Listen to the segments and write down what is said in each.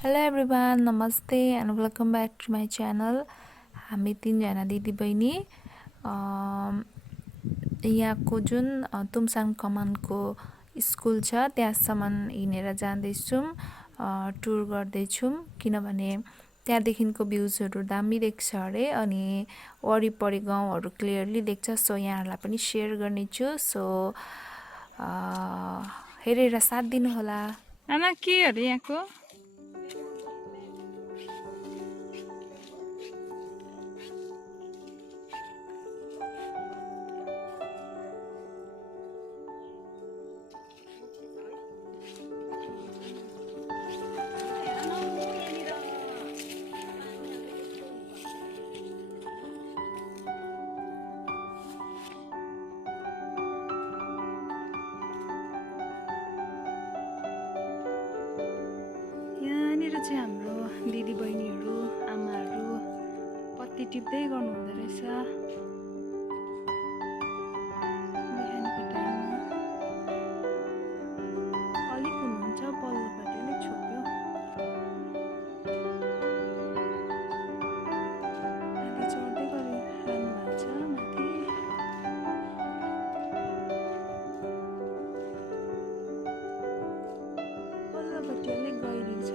Hello everyone, Namaste and welcome back to my channel. हामी तीनजना दिदीबहिनी यहाँको जुन तुमसाङ कमानको स्कुल छ त्यहाँसम्म हिँडेर जाँदैछौँ, टुर गर्दैछौँ किनभने त्यहाँदेखिको भ्युजहरू दामी देख्छ अरे अनि वरिपरि गाउँहरू क्लियरली देख्छ। सो यहाँहरूलाई पनि सेयर गर्नेछु। सो हेरेर साथ दिनुहोला। आना के अरे यहाँको चाहिँ हाम्रो दिदीबहिनीहरू आमाहरू पत्ती टिप्दै गर्नु हुँदो रहेछ। बिहानको टाइममा अलिक हुनुहुन्छ, पल्लोपट्टि अलिक छोप्यो। आधी चढ्दै गरिरहनु भएको छ माथि। पल्लोपट्टि अलिक गहिरो छ,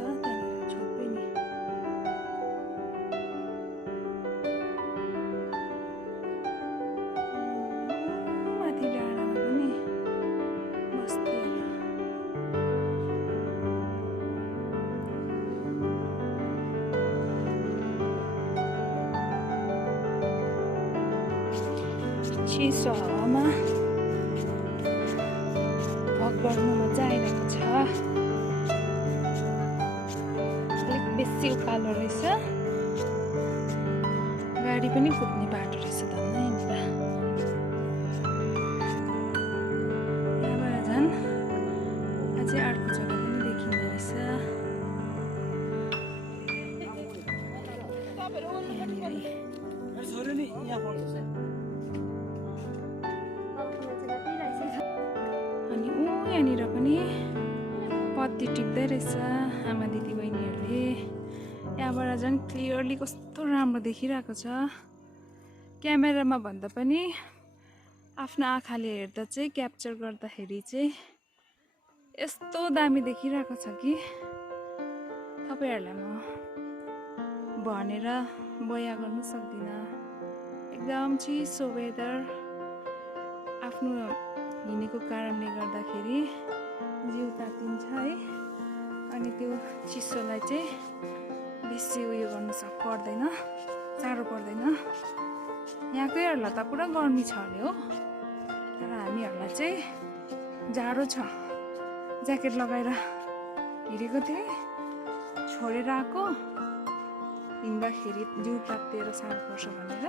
चिसो हावामा वक गर्नु मजा आइरहेको छ। अलिक बेसी उकालो रहेछ, गाडी पनि कुद्ने बाटो रहेछ धन्न यहाँनिर। यहाँबाट झन् अझै अर्को जग्गा पनि देखिँदो रहेछ। अनि यहाँनिर पनि पत्ती टिप्दै रहेछ आमा दिदीबहिनीहरूले। यहाँबाट झन् क्लियरली कस्तो राम्रो देखिरहेको छ। क्यामेरामा भन्दा पनि आफ्नो आँखाले हेर्दा चाहिँ क्याप्चर गर्दाखेरि चाहिँ यस्तो दामी देखिरहेको छ कि तपाईँहरूलाई म भनेर बयान गर्न सक्दिनँ। एकदम चिसो वेदर, आफ्नो हिँडेको कारणले गर्दाखेरि जिउ तातिन्छ है। अनि त्यो चिसोलाई चाहिँ बेसी उयो गर्नु पर्दैन, साह्रो पर्दैन। यहाँकैहरूलाई त पुरा गर्मी छ अरे हो, तर हामीहरूलाई चाहिँ जाडो छ। ज्याकेट लगाएर हिँडेको थिएँ, छोडेर आएको, हिँड्दाखेरि जिउ तातिएर साह्रो पर्छ भनेर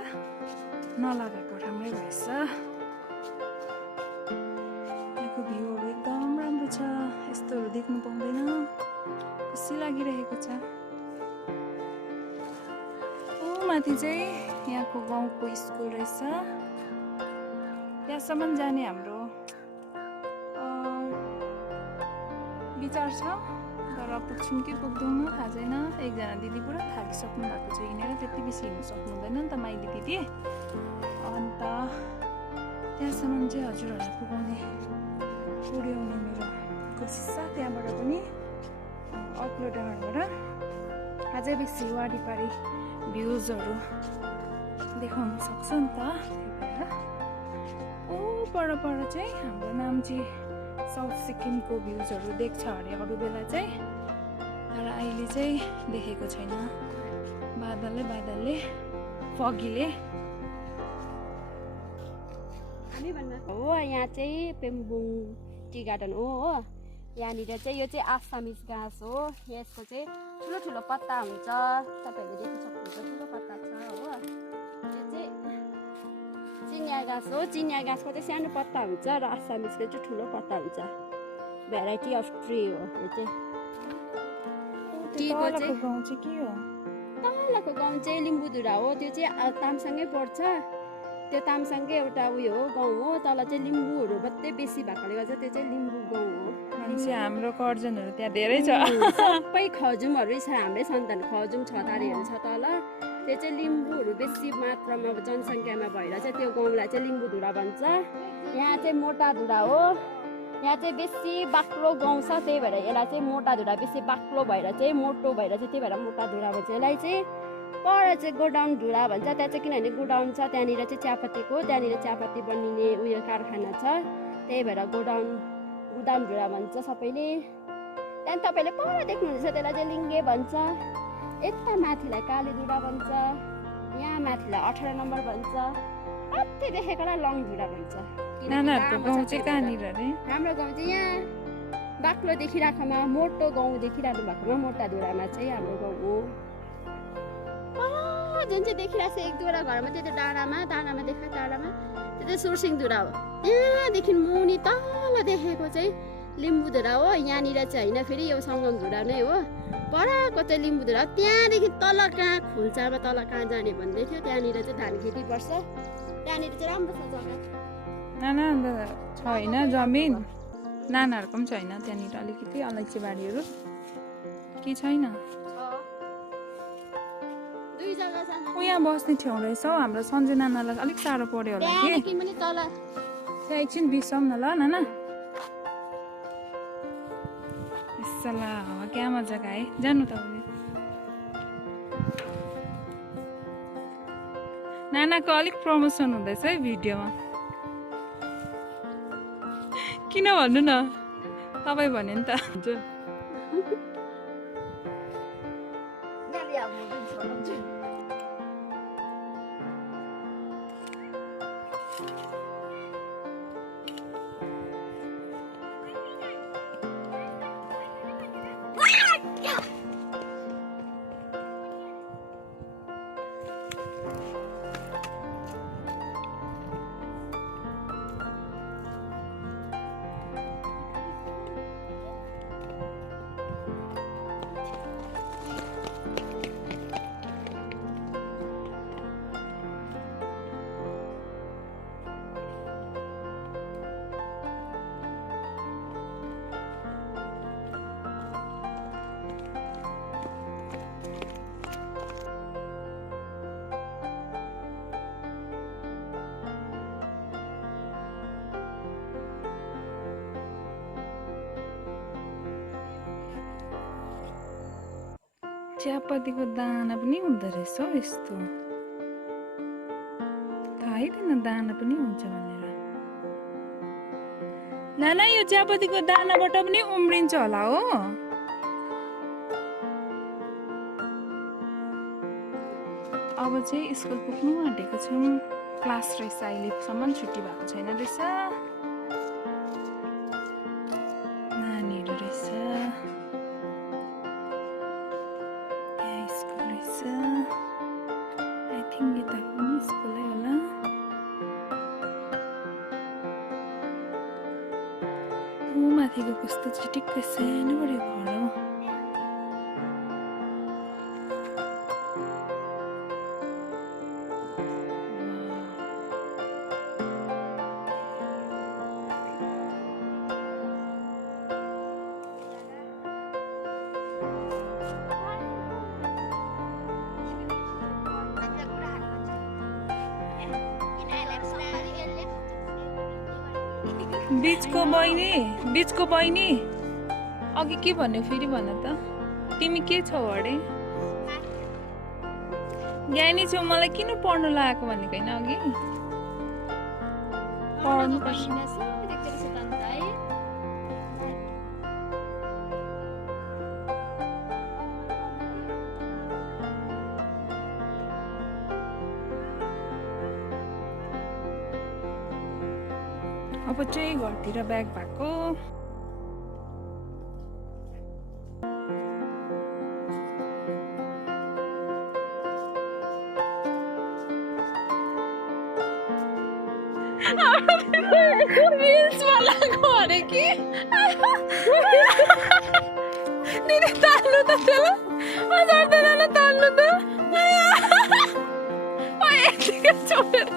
नलगाएको राम्रै भएछ। यहाँको भ्यूहरू एकदम राम्रो छ, यस्तोहरू देख्नु पाउँदैन, खुसी लागिरहेको छ। माथि चाहिँ यहाँको गाउँको स्कुल रहेछ। त्यहाँसम्म जाने हाम्रो विचार छ, तर पुग्छौँ कि पुग्दैनौँ थाहा छैन। एकजना दिदी पुरा थाकिसक्नु भएको छ, हिँडेर त्यति बेसी हिँड्नु सक्नु हुँदैन नि त माइली दिदी। अन्त त्यहाँसम्म चाहिँ हजुरहरूलाई पुर्याउने मेरो कोसिस छ। त्यहाँबाट पनि अग्लो डाँडाबाट अझै बेसी वारिपारि भ्युजहरू देखाउन सक्छ नि त। पर चाहिँ हाम्रो नाम्ची साउथ सिक्किमको भ्युजहरू देख्छ अरे अरू बेला चाहिँ, तर अहिले चाहिँ देखेको छैन। बादलले फगीले हो। यहाँ चाहिँ पेम्बुङ टी गार्डन हो। यहाँनिर चाहिँ यो चाहिँ आसामिस घाँस हो। यसको चाहिँ ठुलो ठुलो पत्ता हुन्छ, तपाईँहरूले देख्न सक्नुहुन्छ, ठुलो पत्ता छ हो। यो चाहिँ चिनिया घाँस हो। चिनिया घाँसको चाहिँ सानो पत्ता हुन्छ र आसामिसको चाहिँ ठुलो पत्ता हुन्छ। भेराइटी अफ ट्री हो यो चाहिँ। टीको चाहिँ गाउँ चाहिँ के हो? तलको गाउँ चाहिँ लिम्बुधुरा हो। त्यो चाहिँ तामसँगै पर्छ। त्यो तामसँगै एउटा उयो हो गाउँ हो तल चाहिँ लिम्बूहरू मात्रै बेसी भएकोले गर्दा त्यो चाहिँ लिम्बू गाउँ हो मान्छे हाम्रो कर्जनहरू त्यहाँ धेरै छ सबै खजुमहरू छ हाम्रै सन्तान खजुम छतारीहरू छ तल त्यो चाहिँ लिम्बूहरू बेसी मात्रामा जनसङ्ख्यामा भएर चाहिँ त्यो गाउँलाई चाहिँ लिम्बूधुरा भन्छ यहाँ चाहिँ मोटाधुरा हो यहाँ चाहिँ बेसी बाक्लो गाउँ छ त्यही भएर यसलाई चाहिँ मोटाधुरा बेसी बाक्लो भएर चाहिँ मोटो भएर चाहिँ त्यही भएर मोटाधुरा भन्छ यसलाई चाहिँ पर चाहिँ गोडाउन धुरा भन्छ त्यहाँ चाहिँ किनभने गोडाउन छ त्यहाँनिर चाहिँ चियापत्तीको त्यहाँनिर चियापत्ती बनिने उयो कारखाना छ त्यही भएर गोडाउन धुरा भन्छ सबैले त्यहाँदेखि तपाईँले पर देख्नुहुन्छ त्यसलाई चाहिँ लिङ्गे भन्छ यता माथिलाई कालीधुरा भन्छ यहाँ माथिलाई 18 नम्बर भन्छ कति देखेकोलाई लङधुरा भन्छ नानाहरूको गाउँ चाहिँ कहाँनिर अरे हाम्रो गाउँ चाहिँ यहाँ बाक्लो देखिरहेकोमा मोटो गाउँ देखिरहनु भएकोमा मोटाधुरामा चाहिँ हाम्रो गाउँ हो जुन चाहिँ देखिरहेको छ एक दुईवटा घरमा त्यो डाँडामा देखा टाढामा त्यो चाहिँ सुरसिङधुरा हो त्यहाँदेखि मुनि तल देखेको चाहिँ लिम्बूधुरा हो यहाँनिर चाहिँ होइन फेरि यो सङ्गमधुरा नै हो परको चाहिँ लिम्बूधुरा हो त्यहाँदेखि तल कहाँ खुल्चामा तल कहाँ जाने भन्दै थियो त्यहाँनिर चाहिँ धान खेती पर्छ त्यहाँनिर चाहिँ राम्रो छ जग्गा नाना छैन जमिन नानाहरूको पनि छैन त्यहाँनिर अलिकति अलैँची बारीहरू के छैन यहाँ बस्ने ठाउँ रहेछ हौ हाम्रो सन्जय नानालाई अलिक साह्रो पर्यो होला कि त्यहाँ एकछिन बिसाउँ न ल नाना यसला हावा क्या मजाको है जानु त नानाको अलिक प्रमोसन हुँदैछ है भिडियोमा किन भन्नु न तपाईँ भन्यो नि त हजुर चियापत्तीको दाना पनि हुँदो रहेछ हौ यस्तो थाहै थिएन दाना पनि हुन्छ भनेर नाना यो चियापत्तीको दानाबाट पनि उम्रिन्छ होला हो अब चाहिँ स्कुल पुग्नु आँटेको छौँ क्लास रहेछ अहिलेसम्म छुट्टी भएको छैन रहेछ नानीहरू रहेछ I think यता पनि स्कुलै होला ऊ माथिको कस्तो चिटिक्कै सानो बढी घर हो बिचको बहिनी अघि के भन्यो फेरि भन त तिमी के छौ अरे ज्ञानी छौ मलाई किन पढ्नु लागेको भनेको होइन अघि पढ्नु पर्छ अब चाहिँ घरतिर ब्याग भएको अरे कि दिदी ताल्नु त ताल्नु त छोडेर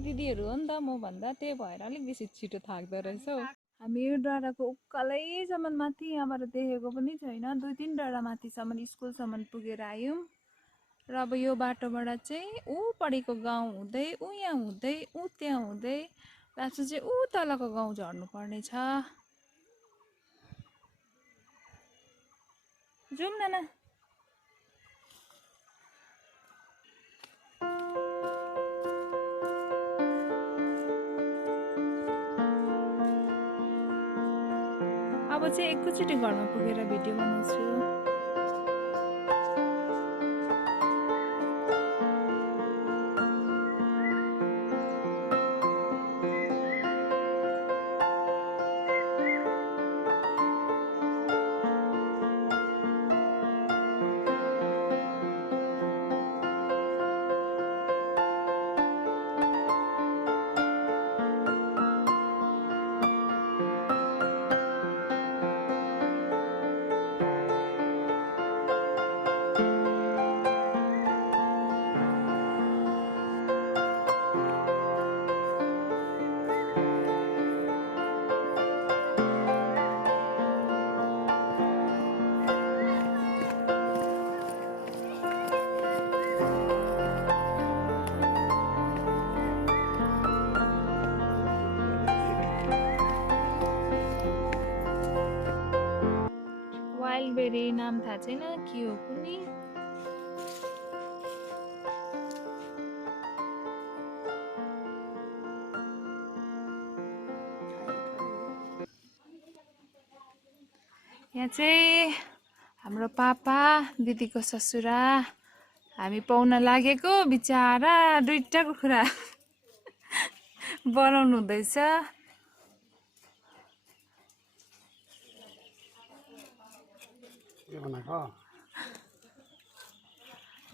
दिदीहरू हो नि त म भन्दा त्यही भएर अलिक बेसी छिटो थाक्दो रहेछ हौ हामी यो डाँडाको उकालैसम्म माथि यहाँबाट देखेको पनि छैन 2-3 डाँडा माथिसम्म स्कुलसम्म पुगेर आयौँ र अब यो बाटोबाट चाहिँ ऊ पढेको गाउँ हुँदै ऊ यहाँ हुँदै ऊ त्यहाँ हुँदै लास्ट चाहिँ ऊ तलको गाउँ झर्नु पर्ने छ जाउँ न अब चाहिँ एकैचोटि घरमा पुगेर भिडियो बनाउँछु वाइल्डबेरी नाम थाहा छैन के हो कुनी यहाँ चाहिँ हाम्रो पापा दिदीको ससुरा हामी पाउन लागेको बिचारा दुईटा कुखुरा बनाउनु हुँदैछ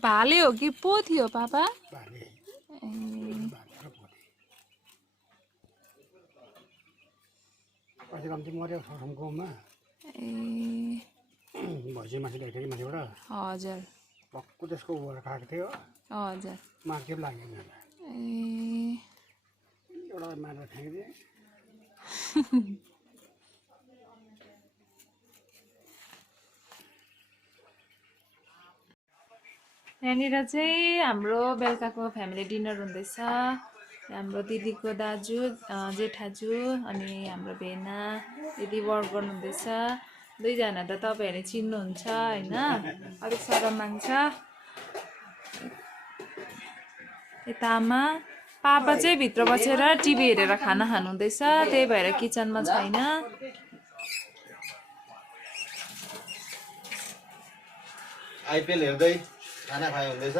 भाले हो कि पो थियो पापा हजुर भक्कु त्यसको उबाट खाएको थियो हजुर मार्केट लाग्यो एउटा मारेर फ्याँकिदिए यहाँनिर चाहिँ हाम्रो बेलुकाको फ्यामिली डिनर हुँदैछ हाम्रो दिदीको दाजु जेठाजु अनि हाम्रो भेना दिदी वर्क गर्नुहुँदैछ दुईजना त तपाईँहरूले चिन्नुहुन्छ होइन अलिक सरम माग्छ यता आमा पापा चाहिँ भित्र बसेर टिभी हेरेर खाना खानुहुँदैछ त्यही भएर किचनमा छैन आइपिएल हेर्दै खाना खायो हुँदैछ